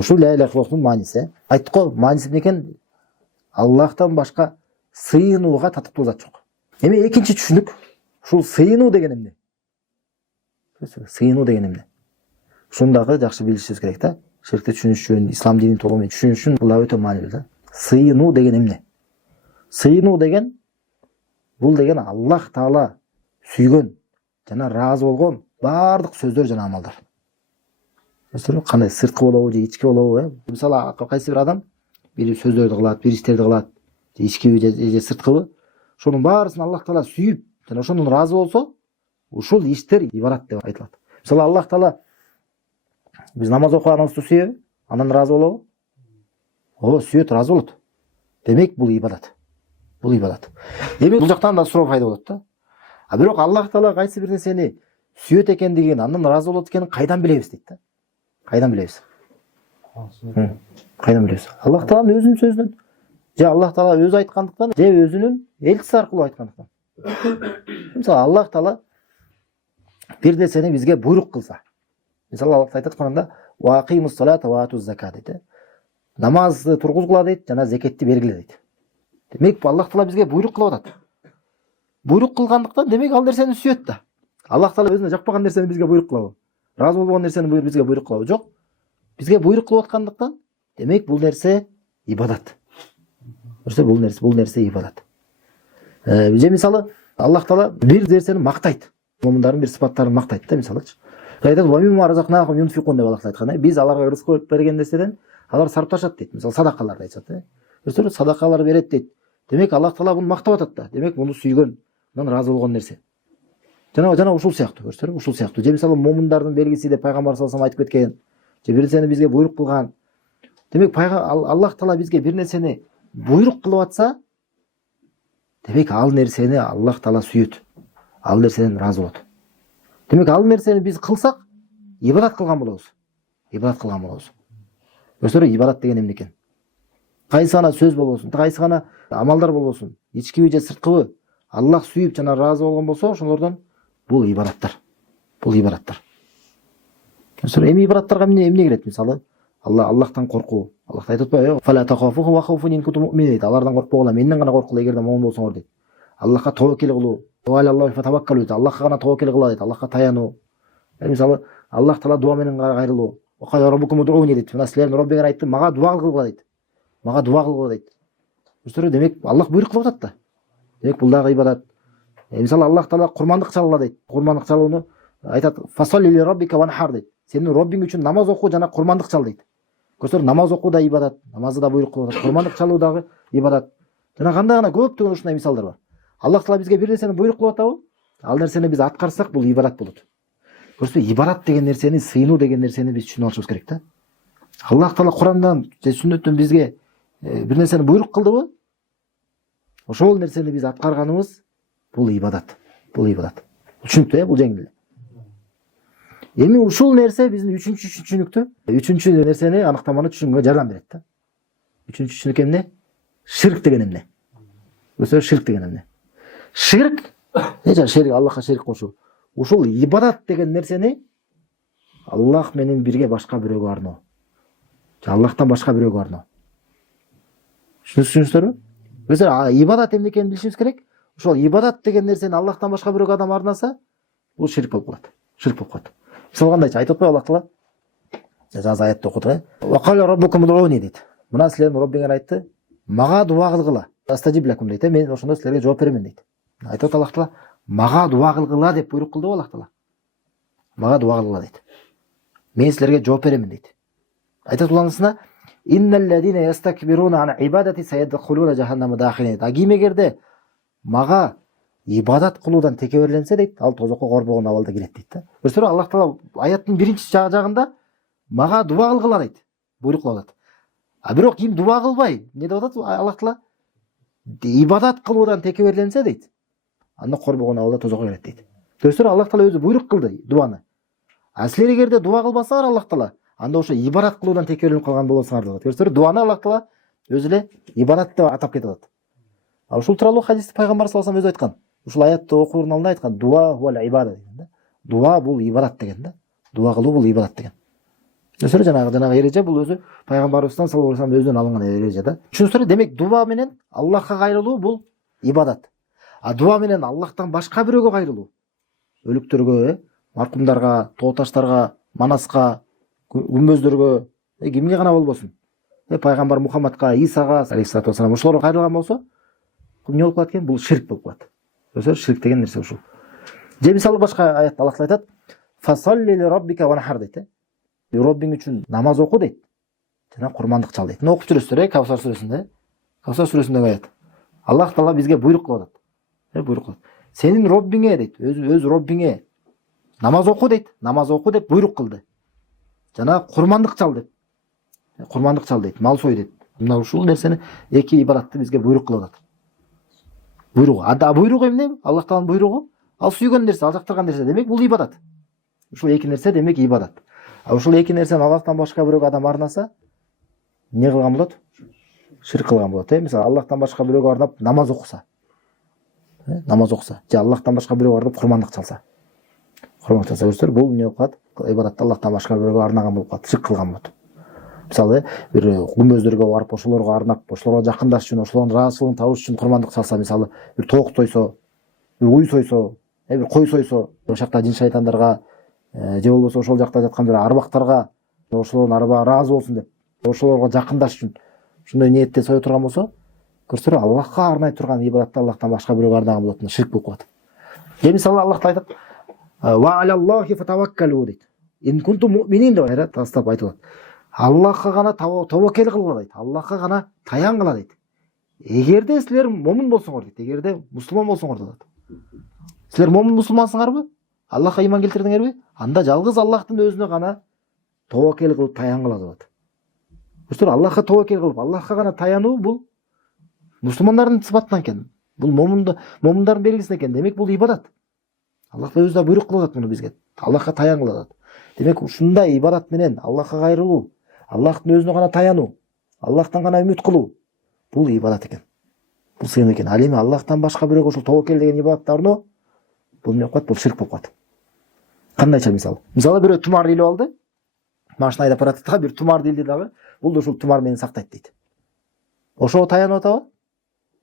ушул ла иляха иллаллахтын мааниси. Айттык го, мааниси эмне экен? Аллахтан башка сыйынууга татыктуу зат жок. Эми экинчи түшүнүк, ушул сыйынуу деген эмне? Сыйынуу деген эмне? Ушуну дагы жакшы билишибиз керек да. Ширкти түшүнүш үчүн, ислам динин толугу менен түшүнүш үчүн бул өтө маанилүү да. Сыйынуу деген эмне? Сыйынуу деген бул деген Аллах Таала сүйгөн жана ыраазы болгон баардык сөздөр жана амалдар. Кандай сырткы болобу же ички болобу? Мисалы кайсы бир адам бир сөздөрдү кылат, бир иштерди кылат, же ичкиби же сырткыбы, ошонун баарысын Аллах Таала сүйүп жана ошондон ыраазы болсо, ушул иштер ибадат деп айтылат. Мисалы Аллах Таала биз намаз окуганыбызды сүйөбү? Андан ыраазы болобу? Ооба, сүйөт, ыраазы болот. Демек бул ибадат. Бул ибадат. Эми бул жактан да суроо пайда болот да. А бирок Аллах Таала кайсы бир нерсени сүйөт экендигин, андан ыраазы болот экенин кайдан билебиз дейт да. Кайдан билебиз? Кайдан билебиз? Аллах Тааланын өзүнүн сөзүнөн. Же Аллах Таала өзү айткандыктан, же өзүнүн элчиси аркылуу айткандыктан. Мисалы Аллах Таала бир нерсени бизге буйрук кылса. Мисалы Аллах айтат Куранда: "Ва акимус салата ва атуз закат" дейт. Намазды тургузгула дейт, жана закетти бергиле дейт. Демек Аллах Таала бизге буйрук кылып атат. Буйрук кылгандыктан демек ал нерсени сүйөт да. Аллах Таала өзүнө жакпаган нерсени бизге буйрук кылабы? Разы болгон нерсени бизге буйрук кылабы? Жок. Бизге буйрук кылып аткандыктан демек бул нерсе ибадат. Бул нерсе ибадат. Же мисалы Аллах Таала бир нерсени мактайт. Момундардын бир сыпаттарын мактайт да, мисалычы. Айтат: "Ва мимма разакнахум юнфикун" деп Аллах айткан. Биз аларга рызык берген нерседен алар сарпташат дейт. Мисалы садакаларды айтат. Садакалар берет дейт. Демек Аллах Таала буну мактап атат да. Демек буну сүйгөн, мындан разы болгон нерсе. Жана ушул сыяктуу, көрсөтөр, ушул сыяктуу. Же мисалы момундардын белгиси деп пайгамбар саллаллаху алейхи айтып кеткен. Же бир нерсени бизге буйрук кылган. Демек Аллах Таала бизге бир нерсени буйрук кылып атса, демек ал нерсени Аллах Таала сүйөт. Ал нерседен разы болот. Демек ал нерсени биз кылсак, ибадат кылган болобуз. Ибадат кылган болобуз. Көрсөтөр, ибадат деген эмне экен? Кайсы гана сөз болбосун, кайсы гана амалдар болбосун, ичкиби же сырткыбы, Аллах сүйүп жана разы болгон болсо, ошолордон бул ибадаттар. Бул ибадаттар. Көрсөтөр, эми ибадаттарга эмне кирет? Мисалы, Аллахтан коркуу. Аллах айтып атпайбы? "Фала тахафуху ва хауфун ин кунтум муъминин" дейт. Алардан коркпогула, менден гана коркула эгерде момун болсоңор дейт. Аллахка таваккул кылуу. Аллаху фатаваккалу дейт. Аллахка гана таваккул кыла дейт. Аллахка таянуу. Мисалы, Аллах Таала дуа менен кайрылуу. "Ва раббукум уд'уни" дейт. Мына силердин Роббиңер айтты, мага дуа кылгыла дейт. Мага дуа кылгыла дейт. Көрсөтөр, демек Аллах буйрук кылып атат да. Демек бул дагы ибадат. Мисалы Аллах Таала курмандык чалгыла дейт. Курмандык чалууну айтат: "Фасалли ли раббика ванхар" дейт. Сенин Роббиң үчүн намаз окуу жана курмандык чал дейт. Көрсөтөр, намаз окуу да ибадат, намазды да буйрук кылып атат, курмандык чалуу дагы ибадат. Жана кандай гана көптөгөн ушундай мисалдар бар. Аллах Таала бизге бир нерсени буйрук кылып атабы? Ал нерсени биз аткарсак, бул ибадат болот. Көрсөтөр, ибадат деген нерсени, сыйынуу деген нерсени биз түшүнүп алышыбыз керек да. Аллах Таала Курандан же сүннөттөн бизге бир нерсени буйрук кылдыбы? Ошол нерсени биз аткарганыбыз бул ибадат. Бул ибадат. Түшүнүктүү, бул жеңил. Эми ушул нерсе биздин үчүнчү нерсени аныктаманы түшүнгөнгө жардам берет да. Үчүнчү түшүнүк эмне? Ширк деген эмне? Көрсөтөр, ширк деген эмне? Ширк, ширк Аллахка ширк кошуу. Ушул ибадат деген нерсени Аллах менен бирге башка бирөөгө арноо. Же Аллахтан башка бирөөгө арноо. Түшүнүңүздөрбү? Көрсөтөр, ибадат эмне экенин билишибиз керек. Ошол ибадат деген нерсени Аллахтан башка бирөөгө адам арнаса, бул ширк болуп калат. Ширк болуп калат. Мисалы кандайчы айтып атпайбы Аллах Таала? Жаза аятты окудук. "Ва кала раббукум уд'уни" дейт. Мына силердин Роббиңер айтты, мага дуа кылгыла. "Астажиб лакум" дейт. Мен ошондо силерге жооп беремен дейт. Айтат Аллах Таала, мага дуа кылгыла деп буйрук кылдыбы Аллах Таала? Мага дуа кылгыла дейт. Мен силерге жооп беремен дейт. Айтат уланысына: "Инналлазина ястакбируна ан ибадати сайадхулуна жаханнама дахилин" дейт. Ким эгерде мага ибадат кылуудан текеберленсе дейт, ал тозокко корбогон абалда кирет дейт да. Көрсөтөр, Аллах Таала аяттын биринчи жагында мага дуа кылгыла дейт. Буйрук кылып атат. А бирок ким дуа кылбай, эмне деп атат Аллах Таала? Ибадат кылуудан текеберленсе дейт, анда корбогон абалда тозокко кирет дейт. Көрсөтөр, Аллах Таала өзү буйрук кылды дуаны. А силер эгерде дуа кылбасаңар Аллах Таала, анда ошо ибадат кылуудан текеберленип калган болосуңар деп атат. Көрсөтөр, дуаны Аллах Таала өзү эле ибадат деп атап кетип атат. А ушул тууралуу хадисти пайгамбар саллаллаху алейхи вассалам өзү айткан. Ушул аятты окуурдун алдында айткан, дуа хуал ибада деген да. Дуа бул ибадат деген да. Дуа кылуу бул ибадат деген. Өсөрө жанагы эреже бул өзү пайгамбарыбыздан саллаллаху алейхи вассалам өзүнөн алынган эреже да. Түшүнүңүздөр, демек дуа менен Аллахка кайрылуу бул ибадат. А дуа менен Аллахтан башка бирөөгө кайрылуу, өлүктөргө, маркумдарга, тооташтарга, манаска, күмбөздөргө, кимге гана болбосун, пайгамбар Мухаммадка, Исага алейхиссалату вассалам ошолорго кайрылган болсо, бул эмне болуп калат экен? Бул ширк болуп калат. Өсөр ширк деген нерсе ушул. Же мисалы башка аятта Аллах айтат: "Фасалли ли раббика ванхар" дейт. Роббиң үчүн намаз оку дейт. Жана курмандык чал дейт. Мына окуп жүрөсүздөр, Кавсар сүрөсүндө. Кавсар сүрөсүндөгү аят. Аллах Таала бизге буйрук кылып атат. Буйрук кылат. Сенин Роббиңе дейт, өз Роббиңе намаз оку дейт. Намаз оку деп буйрук кылды. Жана курмандык чал деп. Курмандык чал дейт, мал сой дейт. Мына ушул нерсени, эки ибадатты бизге буйрук кылып атат. Буйругу. Анда буйругу эмне? Аллах Тааланын буйругу. Ал сүйгөн нерсе, ал жактырган нерсе. Демек бул ибадат. Ушул эки нерсе демек ибадат. А ушул эки нерсени Аллахтан башка бирөөгө адам арнаса, эмне кылган болот? Ширк кылган болот. Мисалы, Аллахтан башка бирөөгө арнап намаз окуса. Намаз окуса, же Аллахтан башка бирөөгө арнап курмандык чалса. Курмандык чалса көрсөтөр, бул эмне болуп калат? Ибадатты Аллахтан башка бирөөгө арнаган болуп калат, ширк кылган болот. Мисалы, бир күмбөздөргө барып, ошолорго арнап, ошолорго жакындаш үчүн, ошолордун ыраазычылыгын табыш үчүн курмандык чалса, мисалы, бир тоок сойсо, бир уй сойсо, бир кой сойсо, ошол жакта жин шайтандарга, же болбосо ошол жакта жаткан бир арбактарга, ошолордун арбага ыраазы болсун деп, ошолорго жакындаш үчүн ушундай ниетте сое турган болсо, көрсөтөр, Аллахка арнай турган ибадатты Аллахтан башка бирөөгө арнаган болот, ширк болуп калат. Же мисалы, Аллах айтат: "Ва алаллахи фатаваккалу" дейт. "Ин кунтум муъминин" деп айрат тастап айтылат. Аллахка гана табакел кылгыла дейт. Аллахка гана таянгыла дейт. Эгерде силер момун болсоңор дейт. Эгерде мусулман болсоңор дейт. Силер момун мусулмансыңарбы? Аллахка иман келтирдиңерби? Анда жалгыз Аллахтын өзүнө гана табакел кылып таянгыла дейт. Өстөр, Аллахка табакел кылып, Аллахка гана таянуу бул мусулмандардын сыпатынан экен. Бул момундардын белгиси экен. Демек бул ибадат. Аллах өзү да буйрук кылып атат муну бизге. Аллахка таянгыла дейт. Демек ушундай ибадат менен Аллахка кайрылуу, Аллахтын өзүнө гана таянуу, Аллахтан гана үмүт кылуу, бул ибадат экен. Бул сыйын экен. Ал эми Аллахтан башка бирөөгө ушул табакел деген ибадаттарны бул эмне болуп калат? Бул ширк болуп калат. Кандайча мисалы? Мисалы, бирөө тумар илип алды. Машина айдап баратат да, бир тумарды илди дагы. Бул да ушул тумар мени сактайт дейт. Ошого таянып атабы?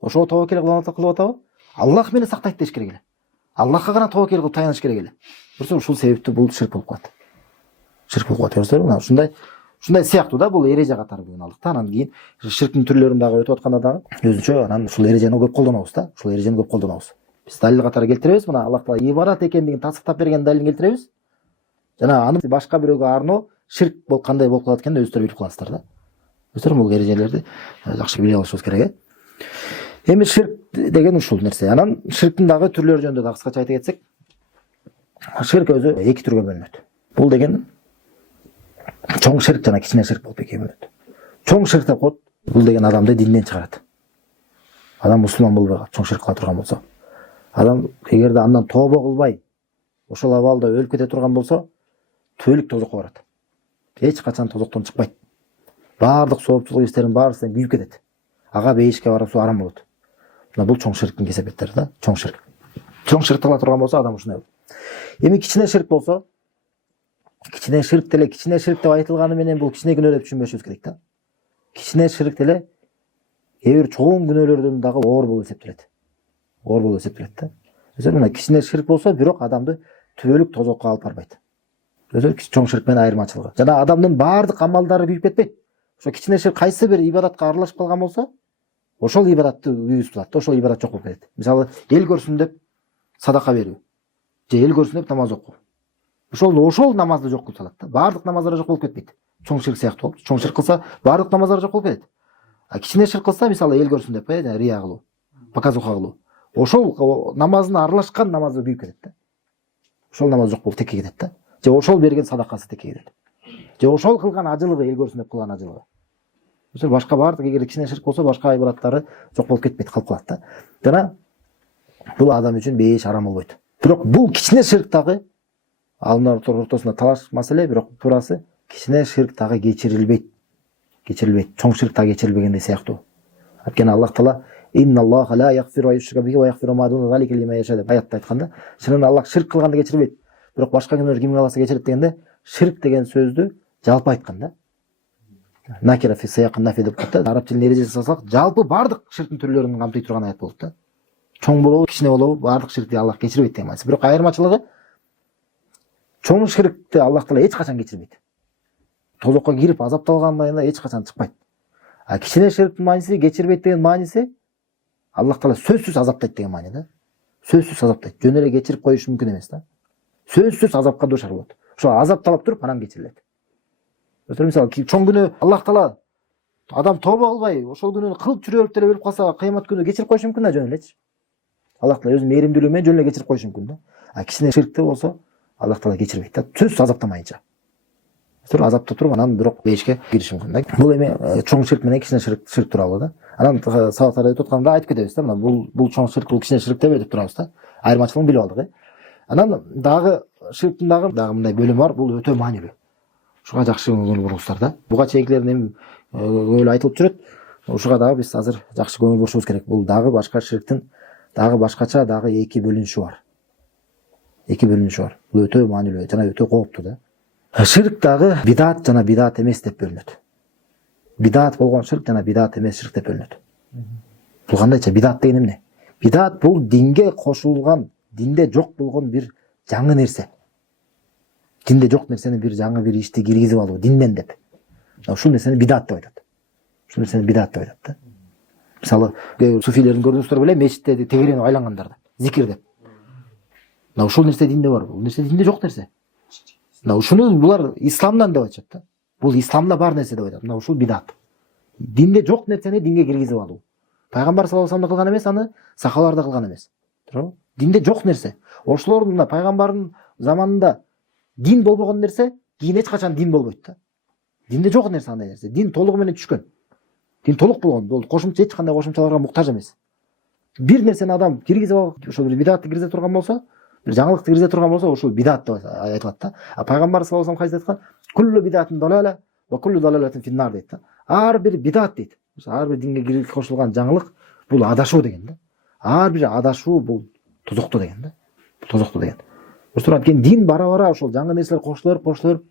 Ошого табакел кылып атабы? Аллах мени сактайт деш керек эле. Аллахка гана табакел кылып таяныш керек эле. Көрсөң, ушул себептүү бул ширк болуп калат. Ширк болуп калат. Көрсөңөр, ушундай сыяктуу да бул эреже катары бүгүн алдык да. Анан кийин ширктин түрлөрүн дагы өтүп атканда дагы өзүнчө анан ушул эрежени көп колдонобуз да. Ушул эрежени көп колдонобуз. Биз далил катары келтиребиз, мына Аллах Таала ибадат экендигин тасдыктап берген далилин келтиребиз. Жана аны башка бирөөгө арноо ширк кандай болуп калат экенин өзүңөр билип каласыздар да. Өзүңөр бул эрежелерди жакшы билип алышыбыз керек. Эми ширк деген ушул нерсе. Анан ширктин дагы түрлөрү жөнүндө дагы кыскача айта кетсек, ширк өзү эки түргө бөлүнөт. Бул деген чоң ширк жана кичине ширк болуп экиге бөлүнөт. Чоң ширк деп коет, бул деген адамды динден чыгарат. Адам мусулман болбой калат, чоң ширк кыла турган болсо. Адам эгерде андан тобо кылбай, ошол абалда өлүп кете турган болсо, түбөлүк тозокко барат. Эч качан тозоктон чыкпайт. Баардык соопчулук иштерин баарысынан күйүп кетет. Ага бейишке барып арам болот. Мына бул чоң ширктин кесепеттери да, чоң ширк. Чоң ширк кыла турган болсо адам ушундай болот. Эми кичине ширк болсо, кичине ширк деп айтылганы менен бул кичине күнөө деп түшүнбөшүбүз керек да. Кичине ширк деле кээ бир чоң күнөөлөрдөн дагы оор болуп эсептелет. Оор болуп эсептелет да. Өзү мына кичине ширк болсо, бирок адамды түбөлүк тозокко алып барбайт. Өзү чоң ширк менен айырмачылыгы. Жана адамдын баардык амалдары күйүп кетпейт. Ошо кичине ширк кайсы бир ибадатка аралашып калган болсо, ошол ибадатты күйүп турат, ошол ибадат жок болуп кетет. Мисалы, эл көрсүн деп садака берүү, же эл көрсүн деп намаз окуу. Ошол намазды жок кылып салат да. Баардык намаздар жок болуп кетпейт. Чоң ширк сыяктуу болуп. Чоң ширк кылса, баардык намаздар жок болуп кетет. А кичине ширк кылса, мисалы, эл көрсүн деп, рия кылуу, показуха кылуу. Ошол намазына аралашкан намазы күйүп кетет да. Ошол намаз жок болуп текке кетет да. Же ошол берген садакасы текке кетет. Же ошол кылган ажылыгы, эл көрсүн деп кылган ажылыгы. Ошол башка баардык, эгер кичине ширк болсо, башка ибадаттары жок болуп кетпейт, калып калат да. Жана бул адам үчүн бейиш арам болбойт. Бирок бул кичине ширк дагы алымдар ортосунда талаш маселе, бирок туурасы кичине ширк дагы кечирилбейт. Чоң ширк дагы кечирилбегендей сыяктуу. Анткени Аллах Таала инналлаха ла яғфиру юшрика бихи ва яғфиру ма дуна залика лиман яша деп аятта айтканда, чынын Аллах ширк кылганды кечирбейт. Бирок башка күнөөлөр кимге калса кечирет дегенде, ширк деген сөздү Жалпы айтканда. Накира фи сыяқын нафи деп коет да. Араб тилинде эреже жасасак, жалпы бардык ширктин түрлөрүн камтый турган аят болот да. Чоң болобу, кичине болобу, бардык ширкти Аллах кечирбейт деген мааниси. Бирок айырмачылыгы чоң ширкти Аллах Таала эч качан кечирбейт. Тозокко кирип азапталгандан эч качан чыкпайт. А кичине ширктин мааниси кечирбейт деген мааниси Аллах Таала сөзсүз азаптайт деген маани да. Сөзсүз азаптайт. Жөн эле кечирип коюш мүмкүн эмес да. Сөзсүз азапка дуушар болот. Ошо азапталып туруп анан кечирилет. Мисалы чоң күнү Аллах Таала адам тобо кылбай, ошол күнү кылып жүрө берип деле өлүп калса, кыямат күнү кечирип коюш мүмкүн да жөн элечи. Аллах Таала өзүнүн мээримдүүлүгү менен жөн эле кечирип коюш мүмкүн да. А кичине ширкте болсо Аллах Таала кечирбейт да. Сөзсүз азаптамайынча. Азапта туруп анан бирок бейишке кириш мүмкүн да. Бул эми чоң ширк менен кичине ширк тууралуу да. Анан сабактарда айтып атканда айтып кетебиз да. Мына бул чоң ширк, бул кичине ширк деп турабыз да. Айырмачылыгын билип алдык. Анан дагы ширктин дагы мындай бөлүмү бар. Бул өтө маанилүү. Ушуга жакшы көңүл буруңуздар да. Буга чейинкилердин эми көп эле айтылып жүрөт. Ушуга дагы биз азыр жакшы көңүл бурушубуз керек. Бул дагы башка ширктин дагы башкача дагы эки бөлүнүшү бар. Бул өтө маанилүү жана өтө кооптуу да. Ширк дагы бидат жана бидат эмес деп бөлүнөт. Бидат болгон ширк жана бидат эмес ширк деп бөлүнөт. Бул кандайча? Бидат деген эмне? Бидат бул динге кошулган, динде жок болгон бир жаңы нерсе. Динде жок нерсени бир жаңы бир ишти киргизип алуу, динден деп. Ушул нерсени бидат деп айтат да. Мисалы, суфилердин көрдүңүздөр беле, мечитте тегеренип айлангандар, зикир деп. Ушул нерсе динде бар, бул нерсе динде жок нерсе. Ушуну булар исламдан деп айтышат да. Бул исламда бар нерсе деп айтат. Ушул бидат. Динде жок нерсени динге киргизип алуу. Пайгамбар саллаллаху алейхи вассалам да кылган эмес, аны сахабалар да кылган эмес. Туурабы? Динде жок нерсе. Ошолордун пайгамбардын заманында дин болбогон нерсе кийин эч качан дин болбойт да. Динде жок нерсе андай нерсе. Дин толугу менен түшкөн. Дин толук болгон. Бул кошумча эч кандай кошумчаларга муктаж эмес. Бир нерсени адам киргизип алып, ошо бир бидатты киргизе турган болсо, бир жаңылыкты киргизе турган болсо, ушул бидат деп айтылат да. А пайгамбар саллаллаху алейхи вассалам айткан, "Куллу бидатин далала ва куллу далалатин финнар" дейт да. Ар бир бидат дейт. Ар бир динге кошулган жаңылык бул адашуу деген да. Ар бир адашуу бул тозокту деген да. Тозокту деген. Ошол анткени дин бара ошол жаңы нерселер кошулуп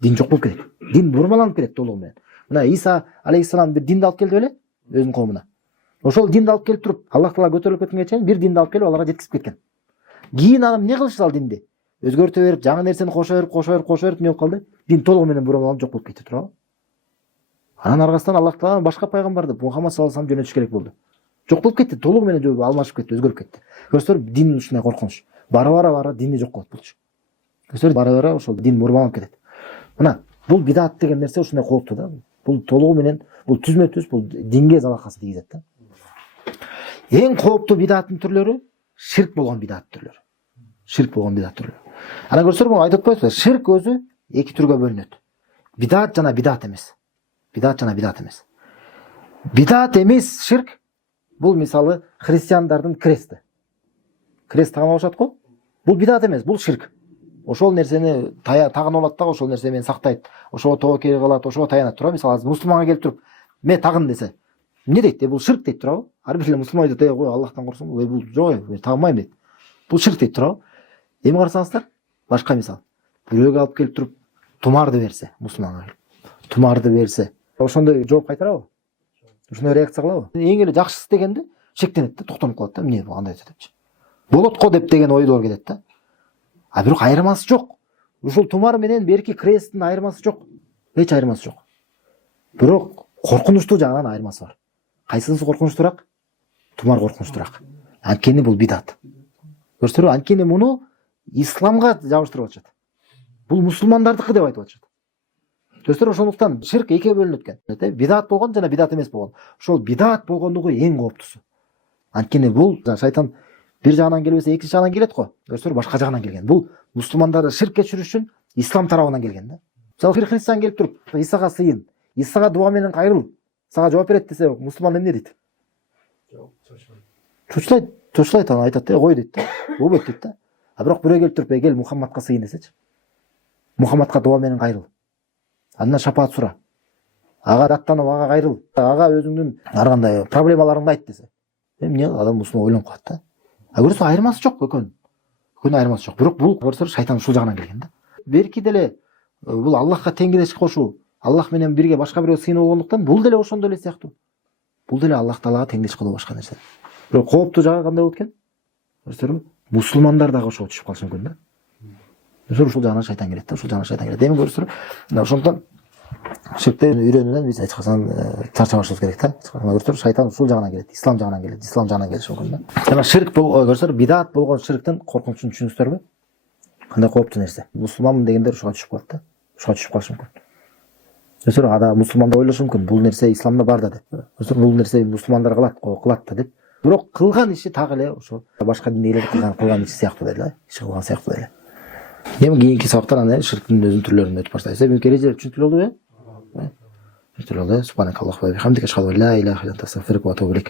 дин жок болуп кетет. Дин бурмаланып кетет толугу менен. Мына Иса алейхиссалам бир динди алып келди беле өзүнүн коомуна. Ошол динди алып келип туруп, Аллах Таала көтөрүлүп кеткенге чейин бир динди алып келип аларга жеткизип кеткен. Кийин анан эмне кылышты ал динди? Өзгөртө берип, жаңы нерсени кошо берип эмне болуп калды? Дин толугу менен бурмаланып жок болуп кетти, туурабы? Анан аркасынан Аллах Таала башка пайгамбарды Мухаммад саллаллаху алейхи вассалам жөнөтүш керек болду. Жок болуп кетти, толугу менен алмашып кетти, өзгөрүп кетти. Көрсөтөр дин ушундай коркунуч. Бара дини жок болот болчу. Көрсөтөр бара ошол дин бурмаланып кетет. Мына бул бидат деген нерсе ушундай кооптуу да. Бул толугу менен, бул түзмө-түз бул динге залакасы тийгизет да. Эң кооптуу бидаттын түрлөрү ширк болгон бидат түрлөрү. Анан көрсөтөр муну айтып коесуздар, ширк өзү эки түргө бөлүнөт. Бидат жана бидат эмес. Бидат эмес ширк бул мисалы христиандардын крести. Крест тагып алышат го? Бул бидат эмес, бул ширк. Ошол нерсени тагын алат да, ошол нерсе мени сактайт. Ошого тобокел кылат, ошого таянат, туурабы? Мисалы азыр мусулманга келип туруп, "Мен тагын" десе, эмне дейт? Бул ширк дейт, туурабы? Ар бир эле мусулман айтат, "Кой, Аллахтан корксун, бул жок, мен тагынбайм" дейт. Бул ширк дейт, туурабы? Эми карасаңыздар, башка мисал. Бирөөгө алып келип туруп тумарды берсе, мусулманга тумарды берсе, ошондой жооп кайтарабы? Ушундай реакция кылабы? Эң эле жакшысы дегенде шектенет да, токтонуп калат да, эмне андай депчи. Болот го деп деген ойдор келет да. А бирок айырмасы жок. Ушул тумар менен берки кресттин айырмасы жок. Эч айырмасы жок. Бирок коркунучтуу жагынан айырмасы бар. Кайсысы коркунучтуураак? Тумар коркунучтуураак. Анткени бул бидат. Көрсөтөрбү? Анткени муну исламга жабыштырып атышат. Бул мусулмандардыкы деп айтып атышат. Көрсөтөр, ошондуктан ширк экиге бөлүнөт экен. Бидат болгон жана бидат эмес болгон. Ошол бидат болгондугу эң кооптуусу. Анткени бул шайтан бир жагынан келбесе экинчи жагынан келет го. Көрсөтөр, башка жагынан келген. Бул мусулмандарды ширкке түшүрүш үчүн ислам тарабынан келген да. Мисалы бир христиан келип туруп, Исага сыйын, Исага дуа менен кайрыл, сага жооп берет десе, мусулман эмне дейт? Чочулайт, анан айтат да, кой дейт да. Болбойт дейт да. А бирок бирөө келип туруп, кел Мухаммадка сыйын десечи. Мухаммадка дуа менен кайрыл. Андан шапаат сура. Ага даттанып, ага кайрыл. Ага өзүңдүн ар кандай проблемаларыңды айт десе. Эмне адам мусулман ойлонуп калат да. А көрсө айырмасы жок экөөнүн. Айырмасы жок. Бирок бул көрсө шайтан ушул жагынан келген да. Берки деле бул Аллахка теңдеш кошуу, Аллах менен бирге башка бирөө сыйынып болгондуктан бул деле ошондой эле сыяктуу. Бул деле Аллах Таалага теңдеш кылуу башка нерсе. Бирок кооптуу жагы кандай болот экен? Көрсөтөрбү? Мусулмандар дагы ошого түшүп калышы мүмкүн да. Ушул жагынан шайтан келет да, ушул жагынан шайтан келет. Эми көрсөтөрбү? Мына ошондон ширкте үйрөнүүдөн биз эч качан чарчабашыбыз керек да. Көрсөтөрбү? Шайтан ушул жагынан келет, ислам жагынан келет, ислам жагынан келиши мүмкүн да. Жана ширк көрсөтөрбү? Бидат болгон ширктин коркунучун түшүнүңүздөрбү? Кандай кооптуу нерсе. Мусулманмын дегендер ушуга түшүп калат да. Ушуга түшүп калышы мүмкүн. Көрсөтөрбү? Ада мусулман да ойлошу мүмкүн. Бул нерсе исламда бар да деп. Көрсөтөрбү? Бул нерсе мусулмандар кылат да деп. Бирок кылган иши так эле ошо башка диндегилер кылган иши сыяктуу эле, иши кылган сыяктуу эле. Эми кийинки сабактан аны ширктин өзүнүн түрлөрүн өтүп баштайбыз. Эми эрежелер түшүнүктүү болдубу? Түшүнүктүү болду. Субханакаллаху ва бихамдика ашхаду ан ла иляха илля анта астагфирука ва атубу илейк.